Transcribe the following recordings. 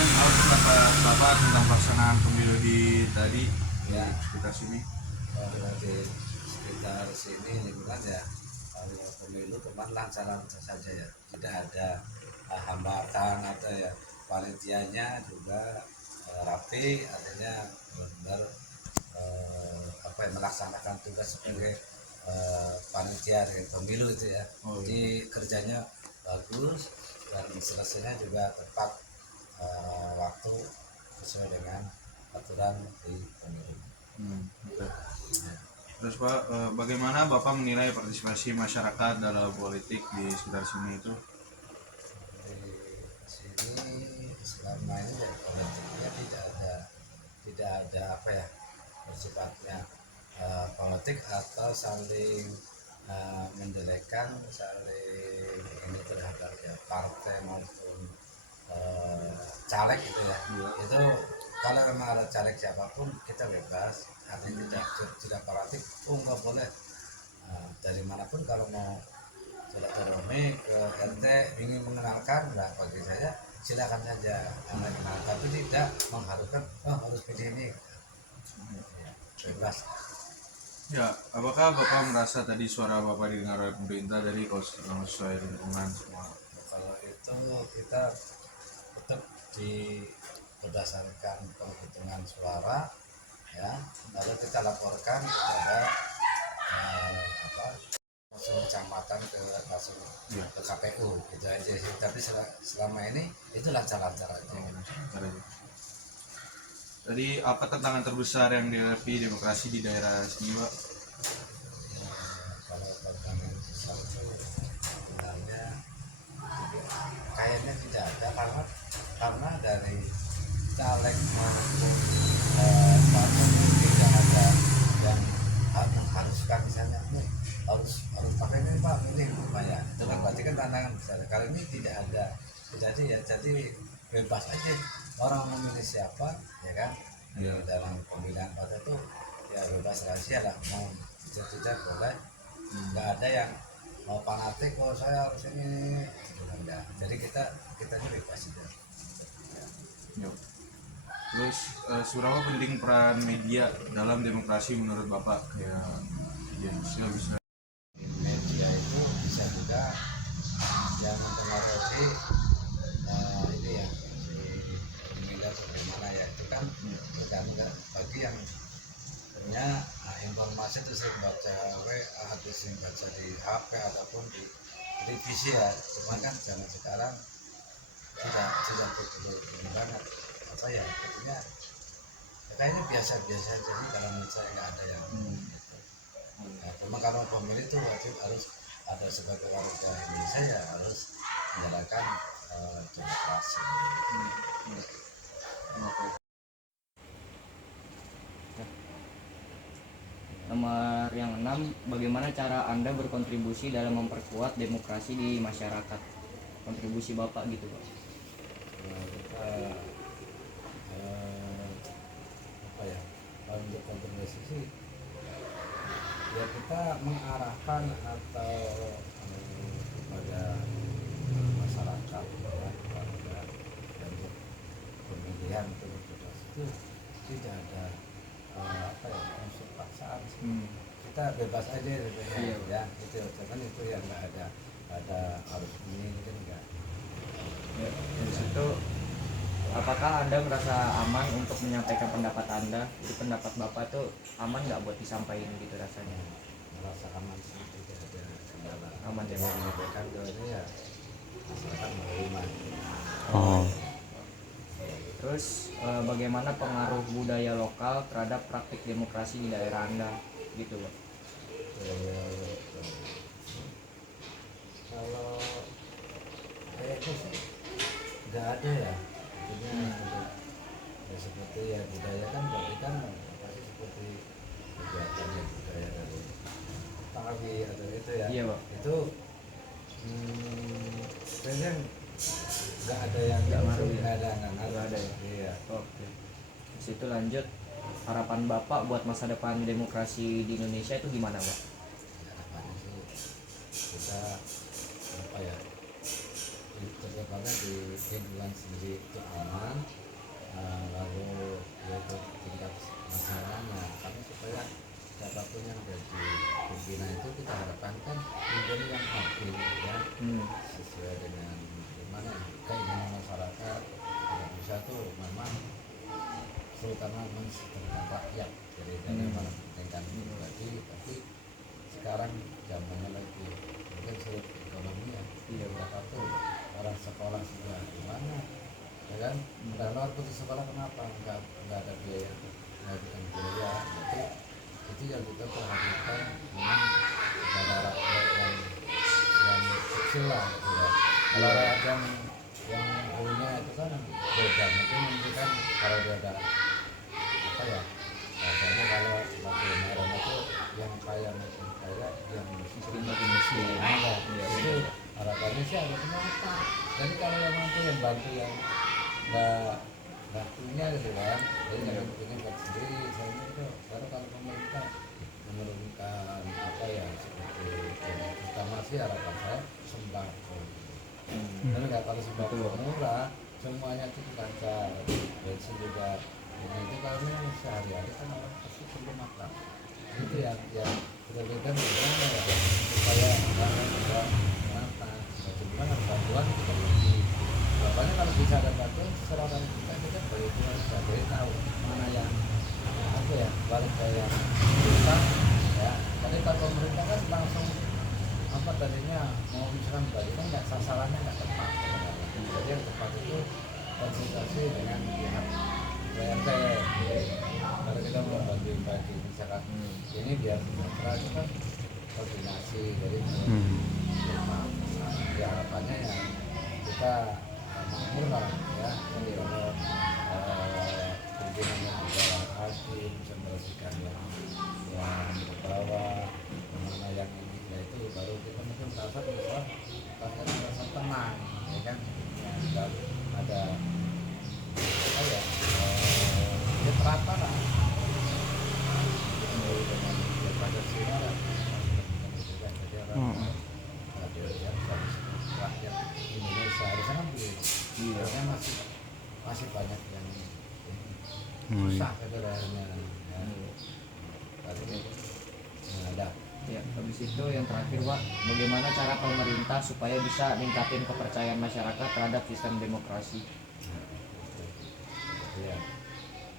dan pendapat Bapak tentang pelaksanaan pemilu di tadi Ya, di sekitar sini. kalau di sekitar sini lingkungan ya, kalau pemilu kemarin lancar-lancar saja ya, tidak ada hambatan atau ya, panitianya juga rapi, artinya benar-benar melaksanakan tugas sebagai panitia dari pemilu itu ya. Jadi kerjanya bagus dan selesainya juga tepat waktu sesuai dengan aturan di pemilu. Gitu. Terus Pak, bagaimana Bapak menilai partisipasi masyarakat dalam politik di sekitar sini itu? Di sini selama ini ya politiknya tidak ada apa ya, bersifatnya politik atau saling menjelekkan, saling ini terhadap ya partai maupun caleg gitu ya. Itu kalau memang ada caleg siapapun kita bebas, artinya tidak politik, nggak boleh dari manapun. Kalau mau silaturahmi ke RT ingin mengenalkan, nah bagi saya silakan saja mengenal, tapi tidak mengharuskan harus pilih ini ya, bebas. Ya, apakah Bapak merasa tadi suara Bapak didengar oleh pemerintah dari sesuai lingkungan semua? Kalau itu kita tetap berdasarkan penghitungan suara ya, lalu kita laporkan kepada langsung kecamatan ke KPU itu aja sih. Tapi selama ini itu lancar-lancar aja. Tadi apa tantangan terbesar yang dihadapi demokrasi di daerah sini, Pak? Kalau tantangan besar itu sebenarnya kayaknya tidak ada, karena dari caleg maupun partai tidak ada yang mengharuskan, misalnya harus pakai ini Pak, milih lumayan. Itu kan berarti kan tantangan besar. Kali ini tidak ada, jadi bebas aja orang memilih siapa ya kan. Di dalam pemilihan partai itu ya bebas rahasia lah, mau tidak boleh, nggak ada yang mau fanatik saya harus ini, gitu enggak. Jadi kita ini bebas aja. Terus seberapa penting peran media dalam demokrasi menurut Bapak? Ya bisa. Media itu bisa juga yang mempengaruhi ini ya, si pemilihan bagaimana ya, itu kan tergantung bagi yang punya informasi itu sering baca habis sering baca di HP ataupun di televisi ya. Cuman kan zaman sekarang tidak begitu ini banget apa ya, artinya kayaknya biasa-biasa aja sih. Kalau menurut saya nggak ada yang nah, cuma kalau pemilih itu wajib harus ada, sebagai warga Indonesia ya harus menjalankan demokrasi. Nomor yang 6, bagaimana cara Anda berkontribusi dalam memperkuat demokrasi di masyarakat? Kontribusi Bapak gitu, Pak. Kita apa ya, kalau untuk kontribusi sih ya kita mengarahkan atau kepada masyarakat ya, kepada untuk pemilihan itu tidak ada apa ya, unsur paksaan sih. Kita bebas aja sebenarnya ya, itu cuman itu yang nggak ada harus ini kan enggak. Dari situ, apakah Anda merasa aman untuk menyampaikan pendapat Anda? Itu pendapat Bapak tuh aman nggak buat disampaikan gitu rasanya? Merasa aman sih, tidak ada kendala. Aman ya, mau menyampaikan ke ini ya masyarakat menerima. Terus bagaimana pengaruh budaya lokal terhadap praktik demokrasi di daerah Anda gitu, Pak? Kalau kayaknya sih nggak ada ya, artinya ya seperti ya budaya kan berarti kan pasti seperti kegiatan budaya dari Betawi atau itu ya. Iya, Pak. Itu kayaknya nggak ada yang Nggak ngaruh ya? nggak ada ya. Iya. Oke. Situ lanjut, harapan Bapak buat masa depan demokrasi di Indonesia itu gimana, Pak? Harapannya sih kita apa ya, tetap misalnya di lingkungan sendiri itu aman, lalu yaitu tingkat masyarakatnya, kami supaya siapapun yang jadi pimpinan itu kita harapkan kan pimpinan yang adil ya, sesuai dengan gimana keinginan masyarakat. Tidak bisa tuh memang terutama mensejahterakan rakyat, jadi dari mana kepentingan pribadi, tapi sekarang zamannya lagi mungkin sulit ekonomi ya, berapa tuh orang sekolah sudah gimana ya kan, kalau putus sekolah kenapa nggak ada biaya, nggak ada biaya, jadi itu yang kita perhatikan memang kepada rakyat yang kecil lah gitu ya. Kalau rakyat yang punya itu kan beda, mungkin kan kalau dia ada apa ya, rasanya kalau lagi lebaran itu yang kaya makin kaya, yang miskin makin miskin. Itu harapannya sih harus merata. Jadi kalau yang mampu yang bantu yang nggak punya gitu kan, jadi jangan bikin buat sendiri. Saya itu baru kalau pemerintah menurunkan apa ya, seperti yang pertama sih harapan saya sembako. Karena nggak kalau sembako murah, semuanya cukup lancar, bensin juga. Itu karena sehari-hari kan orang pasti perlu makan. Itu yang kita bagaimana ya, supaya orang juga makan. Bagaimana bantuan kita bagi. Bapaknya kalau bisa ada bantuan, serahkan kita bagi harus dari tahu mana yang apa ya, balik ke yang susah ya. Tadi kalau pemerintah kan langsung apa tadinya mau misalkan bagi kan nggak, sasarannya nggak tepat. Jadi yang tepat itu konsultasi dengan pihak PRT. Kalau kita mau bagi misalkan ini biar sejahtera itu kan koordinasi dari ya, harapannya ya kita makmur lah ya, jadi kalau pimpinannya juga hati bisa membersihkan yang ke bawah, mana yang ini, ya itu baru kita mungkin merasa bisa rakyat merasa tenang ya kan, ya, ada apa ya, ya terata lah dengan Pancasila lah, jadi orang rakyat Indonesia harusnya kan begitu, harusnya masih banyak yang susah sebenarnya ya. Ada ya. Habis itu yang terakhir Pak, bagaimana cara pemerintah supaya bisa ningkatin kepercayaan masyarakat terhadap sistem demokrasi? ya,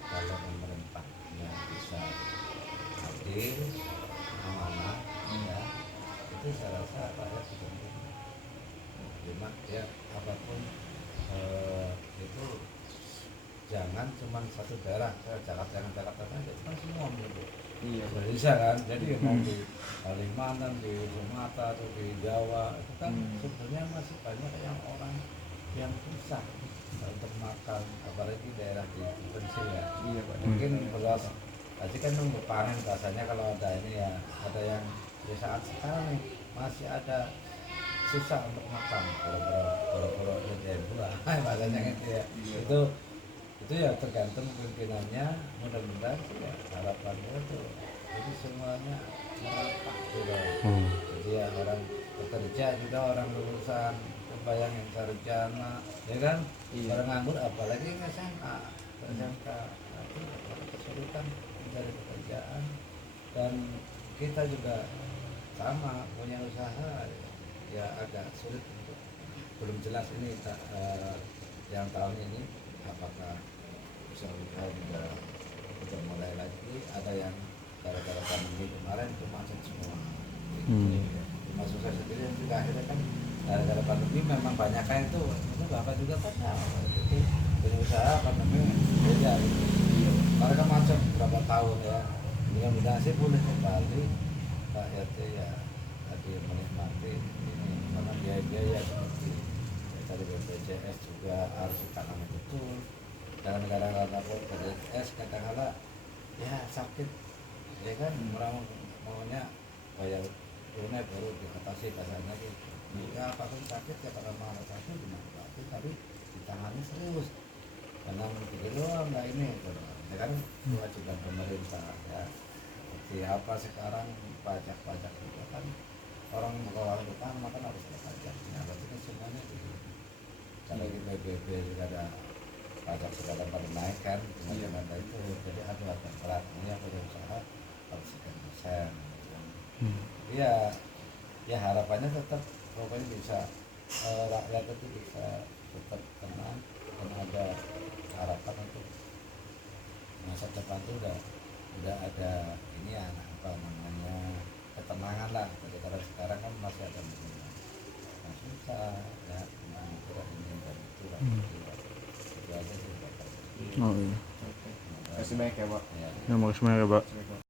kalau pemerintahnya bisa adil, amanah ya, itu saya rasa rakyat juga cuma ya apapun itu jangan cuma satu daerah, Jakarta aja kan semua menurut Indonesia kan, jadi mau di Kalimantan, di Sumatera atau di Jawa itu kan sebenarnya masih banyak yang orang yang susah untuk makan, apalagi daerah di pensil ya. Mungkin beras tadi kan nunggu panen rasanya, kalau ada ini ya, ada yang di saat sekarang nih masih ada susah untuk makan, boro-boro jadi buah makanya gitu ya. Itu ya tergantung pimpinannya, mudah-mudahan sih ya harapannya tuh jadi semuanya merata gitu. Jadi ya orang bekerja juga, orang lulusan bayangin sarjana ya kan, orang nganggur apalagi nggak SMK nanti kesulitan mencari pekerjaan. Dan kita juga sama punya usaha ya agak sulit untuk, belum jelas ini yang tahun ini apakah usaha juga mulai lagi, ada yang gara-gara pandemi kemarin itu macet semua. Termasuk saya sendiri yang juga akhirnya kan gara-gara pandemi memang banyak yang itu bapak juga kan ya, itu berusaha pandemi beda gitu. Mereka macet berapa tahun ya, mudah-mudahan sih boleh kembali rakyatnya ya tadi menikmati ini, karena biaya-biaya seperti ya, tadi BPJS juga harus ditangani betul. Jangan gara-gara BPJS kadang-kadang ya sakit ya kan, orang maunya bayar tunai baru diatasi kasarnya gitu. Jika apapun sakit ya pada mahal satu dimanfaatkan, tapi ditangani serius. Karena mungkin doang nggak ini, ya kan kewajiban pemerintah ya. Seperti apa sekarang pajak itu kan, orang kalau depan makan harus ada pajaknya, berarti kan semuanya gitu. Dan PBB juga ada pajak segala pada naik kan Iya. dengan ada itu, jadi aduh agak berat ini aku berusaha harus sekian persen gitu. Iya, ya harapannya tetap pokoknya bisa rakyat itu bisa tetap tenang dan ada harapan untuk masa depan itu udah ada ini ya apa namanya ketenangan lah, daripada sekarang kan masih ada yang susah ya, dengan kurang ini dan itu lah itu aja sih Bapak. Oh iya. Oke. Terima kasih banyak ya, Pak. Ya. Ya makasih banyak ya Pak. Assalamualaikum.